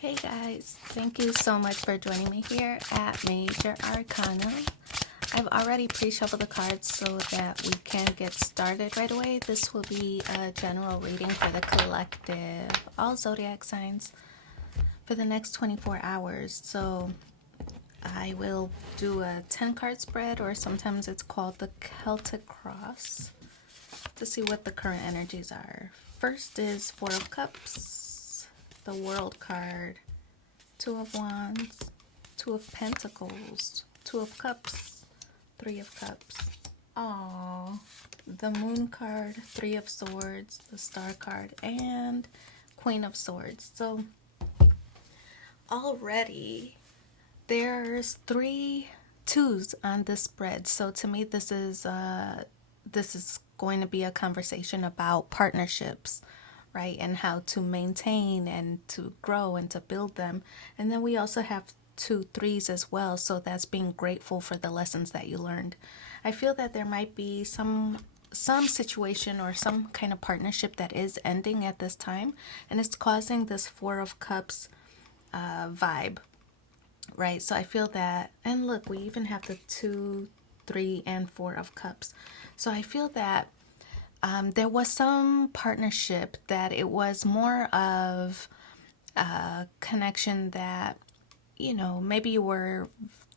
Hey guys, thank you so much for joining me here at Major Arcana. I've already pre-shuffled the cards so that we can get started right away. This will be a general reading for the collective, all zodiac signs, for the next 24 hours. So I will do a 10 card spread, or sometimes it's called the Celtic Cross, to see what the current energies are. First is Four of Cups, the World card, Two of Wands, Two of Pentacles, Two of Cups, Three of Cups. Oh, the Moon card, Three of Swords, the Star card, and Queen of Swords. So already there's 3 twos on this spread. So to me, this is going to be a conversation about partnerships, right? And how to maintain and to grow and to build them. And then we also have 2 threes as well. So that's being grateful for the lessons that you learned. I feel that there might be some situation or some kind of partnership that is ending at this time, and it's causing this Four of Cups vibe, right? So I feel that, and look, we even have the 2, 3, and 4 of Cups. So I feel that there was some partnership that it was more of a connection that, maybe you were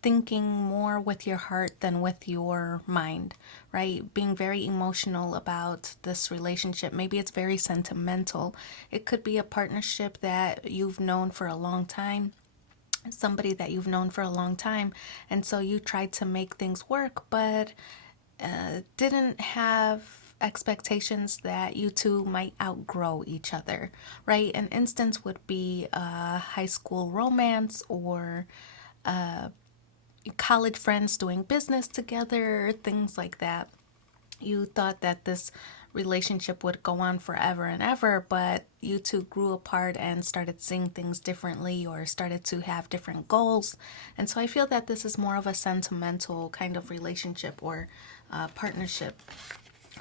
thinking more with your heart than with your mind, right? Being very emotional about this relationship. Maybe it's very sentimental. It could be a partnership that you've known for a long time, somebody that you've known for a long time, and so you tried to make things work, but didn't have expectations that you two might outgrow each other, right? An instance would be a high school romance, or college friends doing business together, things like that. You thought that this relationship would go on forever and ever, but you two grew apart and started seeing things differently, or started to have different goals. And so I feel that this is more of a sentimental kind of relationship or partnership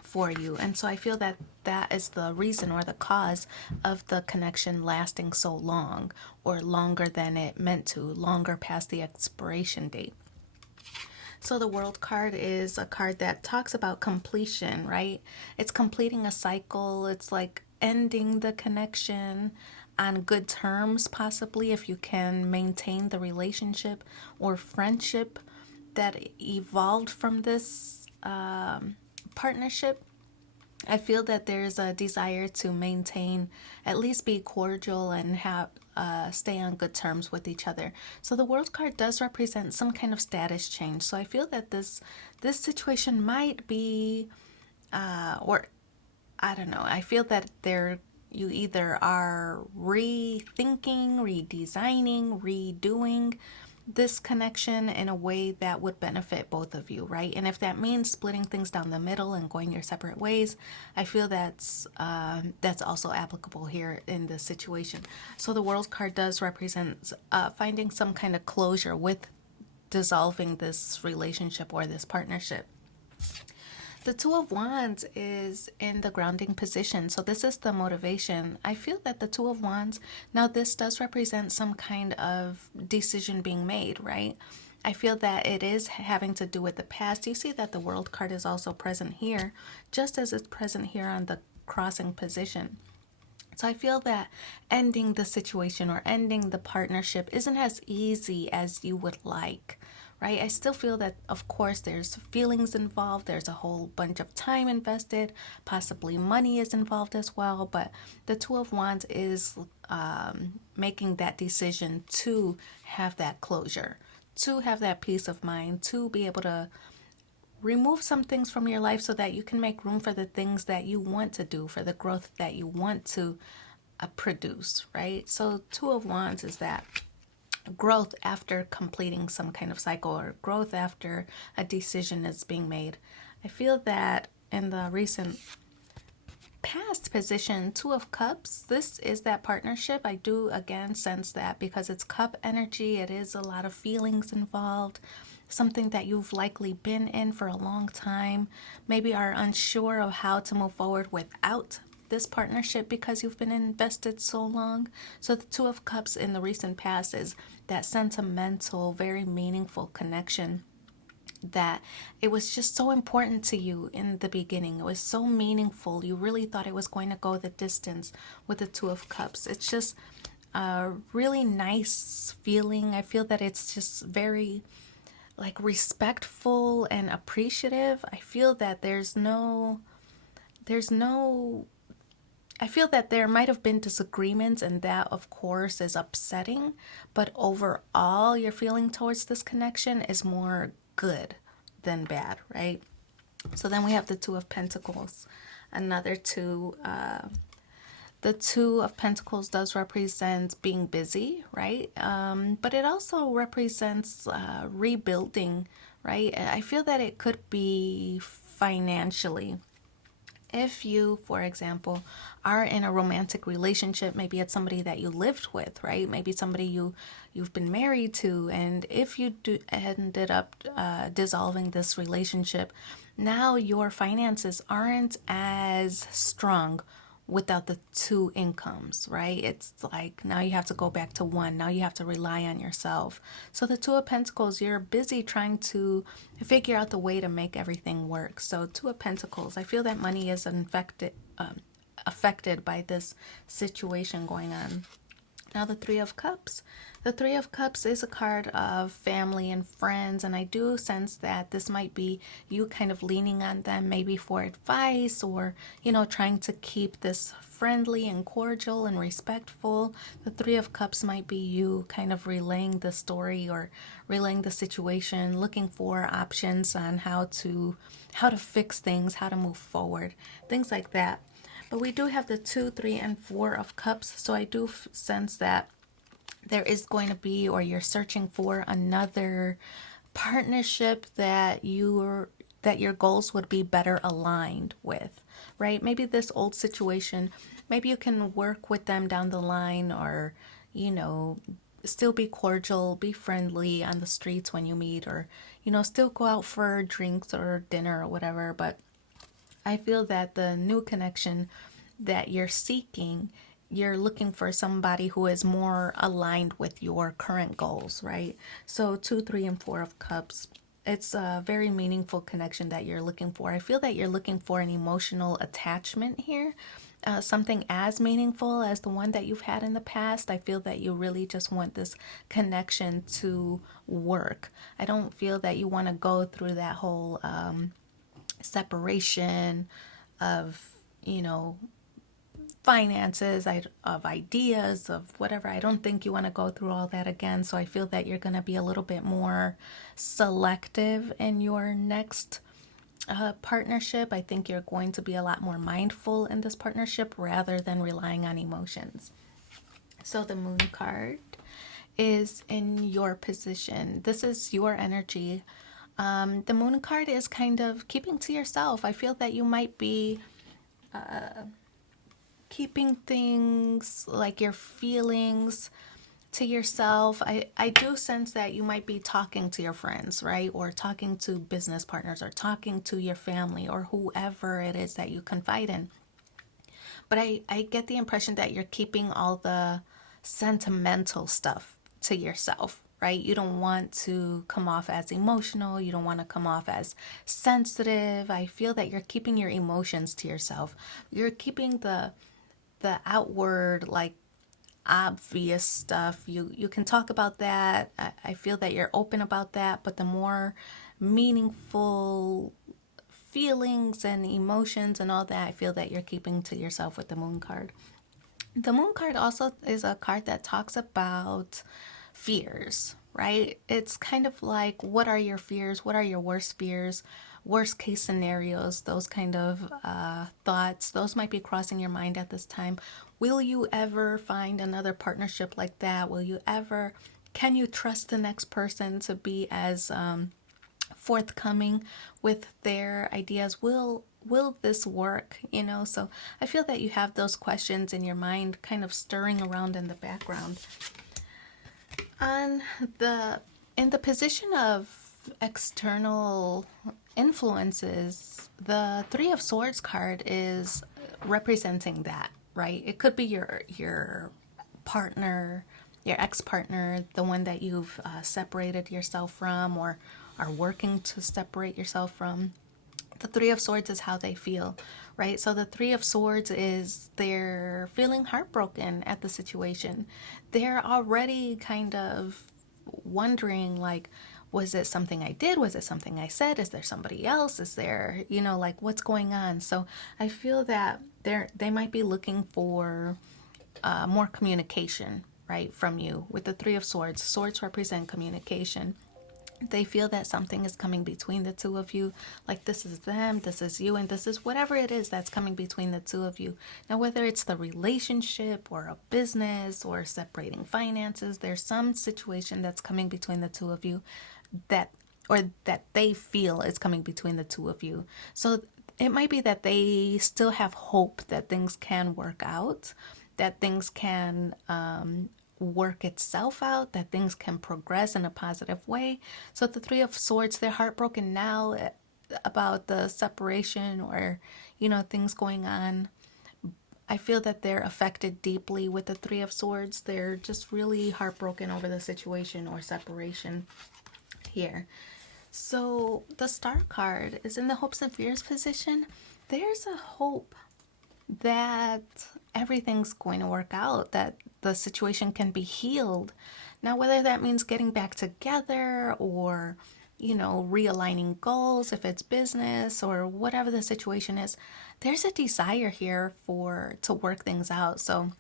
for you. And so I feel that that is the reason or the cause of the connection lasting so long, or longer than it meant to, longer past the expiration date. So the World card is a card that talks about completion, right? It's completing a cycle. It's like ending the connection on good terms, possibly, if you can maintain the relationship or friendship that evolved from this partnership. I feel that there's a desire to maintain, at least be cordial and have stay on good terms with each other. So the World card does represent some kind of status change. So I feel that this situation might be, or I don't know. I feel that you either are rethinking, redesigning, redoing this connection in a way that would benefit both of you, right? And if that means splitting things down the middle and going your separate ways, I feel that's also applicable here in this situation. So the World card does represent finding some kind of closure with dissolving this relationship or this partnership. The Two of Wands is in the grounding position. So this is the motivation. I feel that the Two of Wands, now this does represent some kind of decision being made, right? I feel that it is having to do with the past. You see that the World card is also present here, just as it's present here on the crossing position. So I feel that ending the situation or ending the partnership isn't as easy as you would like, right? I still feel that, of course, there's feelings involved. There's a whole bunch of time invested. Possibly money is involved as well. But the Two of Wands is making that decision to have that closure, to have that peace of mind, to be able to remove some things from your life so that you can make room for the things that you want to do, for the growth that you want to produce, right? So Two of Wands is that growth after completing some kind of cycle, or growth after a decision is being made. I feel that in the recent past position, Two of Cups, this is that partnership. I do again sense that because it's cup energy, it is a lot of feelings involved, something that you've likely been in for a long time, maybe are unsure of how to move forward without this partnership because you've been invested so long. So the Two of Cups in the recent past is that sentimental, very meaningful connection that it was just so important to you in the beginning. It was so meaningful. You really thought it was going to go the distance with the Two of Cups. It's just a really nice feeling. I feel that it's just very like respectful and appreciative. I feel that I feel that there might have been disagreements, and that, of course, is upsetting. But overall, your feeling towards this connection is more good than bad, right? So then we have the Two of Pentacles, another two. The Two of Pentacles does represent being busy, right? But it also represents rebuilding, right? I feel that it could be financially. If you, for example, are in a romantic relationship, maybe it's somebody that you lived with, right? Maybe somebody you've been married to, and if you ended up dissolving this relationship, now your finances aren't as strong without the two incomes, right? It's like now you have to go back to one. Now you have to rely on yourself. So the Two of Pentacles, you're busy trying to figure out the way to make everything work. So Two of Pentacles, I feel that money is affected by this situation going on. Now the Three of Cups. The Three of Cups is a card of family and friends, and I do sense that this might be you kind of leaning on them maybe for advice, or, trying to keep this friendly and cordial and respectful. The Three of Cups might be you kind of relaying the story or relaying the situation, looking for options on how to fix things, how to move forward, things like that. But we do have the 2, 3, and 4 of Cups. So I do sense that there is going to be, or you're searching for another partnership that your goals would be better aligned with, right? Maybe this old situation, maybe you can work with them down the line, or, still be cordial, be friendly on the streets when you meet, or, still go out for drinks or dinner or whatever. But I feel that the new connection that you're seeking, you're looking for somebody who is more aligned with your current goals, right? So 2, 3, and 4 of Cups, it's a very meaningful connection that you're looking for. I feel that you're looking for an emotional attachment here, something as meaningful as the one that you've had in the past. I feel that you really just want this connection to work. I don't feel that you want to go through that whole separation of, finances, of ideas, of whatever. I don't think you want to go through all that again. So I feel that you're going to be a little bit more selective in your next partnership. I think you're going to be a lot more mindful in this partnership rather than relying on emotions. So the Moon card is in your position. This is your energy. The Moon card is kind of keeping to yourself. I feel that you might be keeping things like your feelings to yourself. I do sense that you might be talking to your friends, right? Or talking to business partners, or talking to your family, or whoever it is that you confide in. But I get the impression that you're keeping all the sentimental stuff to yourself, right? You don't want to come off as emotional. You don't want to come off as sensitive. I feel that you're keeping your emotions to yourself. You're keeping the outward, like, obvious stuff. You can talk about that. I feel that you're open about that, but the more meaningful feelings and emotions and all that, I feel that you're keeping to yourself with the Moon card. The Moon card also is a card that talks about fears, right? It's kind of like, what are your fears? What are your worst fears? Worst case scenarios, those kind of thoughts, those might be crossing your mind at this time. Will you ever find another partnership like that? Can you trust the next person to be as forthcoming with their ideas? Will this work? So I feel that you have those questions in your mind kind of stirring around in the background. In the position of external influences, the Three of Swords card is representing that, right? It could be your partner, your ex-partner, the one that you've separated yourself from or are working to separate yourself from. The Three of Swords is how they feel, right? So the Three of Swords is they're feeling heartbroken at the situation. They're already kind of wondering, like, was it something I did? Was it something I said? Is there somebody else? Is there, like, what's going on? So I feel that they might be looking for more communication, right, from you. With the Three of Swords, swords represent communication. They feel that something is coming between the two of you, like this is them, this is you, and this is whatever it is that's coming between the two of you. Now, whether it's the relationship or a business or separating finances, there's some situation that's coming between the two of you that that they feel is coming between the two of you. So it might be that they still have hope that things can work out, that things can work itself out, that things can progress in a positive way. So the Three of Swords, they're heartbroken now about the separation or, things going on. I feel that they're affected deeply with the Three of Swords. They're just really heartbroken over the situation or separation here. So the Star card is in the hopes and fears position. There's a hope that everything's going to work out, that the situation can be healed. Now, whether that means getting back together or, realigning goals, if it's business or whatever the situation is, there's a desire here to work things out. So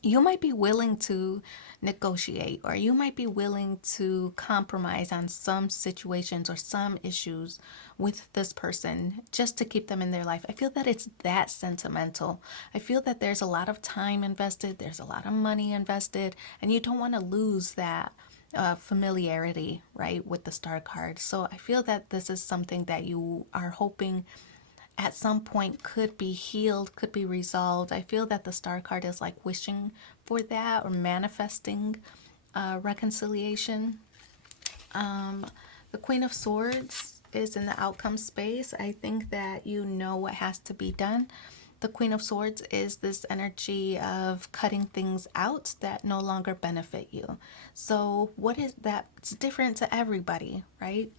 you might be willing to negotiate, or you might be willing to compromise on some situations or some issues with this person just to keep them in their life. I feel that it's that sentimental. I feel that there's a lot of time invested, there's a lot of money invested, and you don't want to lose that familiarity, right, with the Star card. So I feel that this is something that you are hoping at some point could be healed, could be resolved. I feel that the Star card is like wishing for that or manifesting reconciliation. The Queen of Swords is in the outcome space. I think that you know what has to be done. The Queen of Swords is this energy of cutting things out that no longer benefit you. So what is that? It's different to everybody, right?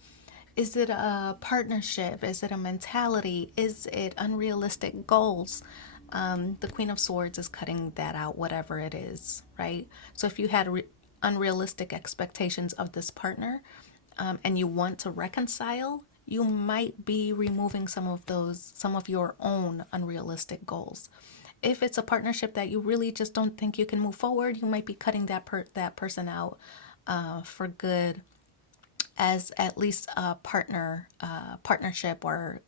Is it a partnership? Is it a mentality? Is it unrealistic goals? The Queen of Swords is cutting that out, whatever it is, right? So if you had unrealistic expectations of this partner and you want to reconcile, you might be removing some of your own unrealistic goals. If it's a partnership that you really just don't think you can move forward, you might be cutting that person out for good, as at least a partnership or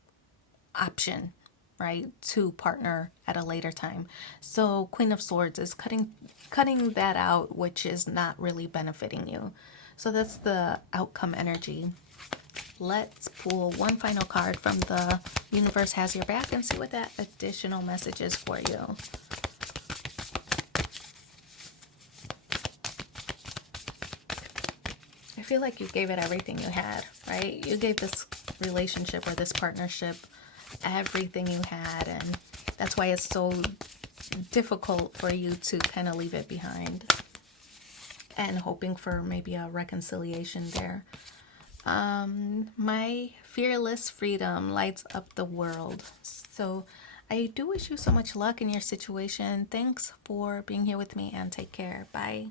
option, right, to partner at a later time. So Queen of Swords is cutting that out, which is not really benefiting you. So that's the outcome energy. Let's pull one final card from the Universe Has Your Back and see what that additional message is for you. I feel like you gave it everything you had, right? You gave this relationship or this partnership everything you had, and that's why it's so difficult for you to kind of leave it behind and hoping for maybe a reconciliation there. My fearless freedom lights up the world. So I do wish you so much luck in your situation. Thanks for being here with me, and take care. Bye.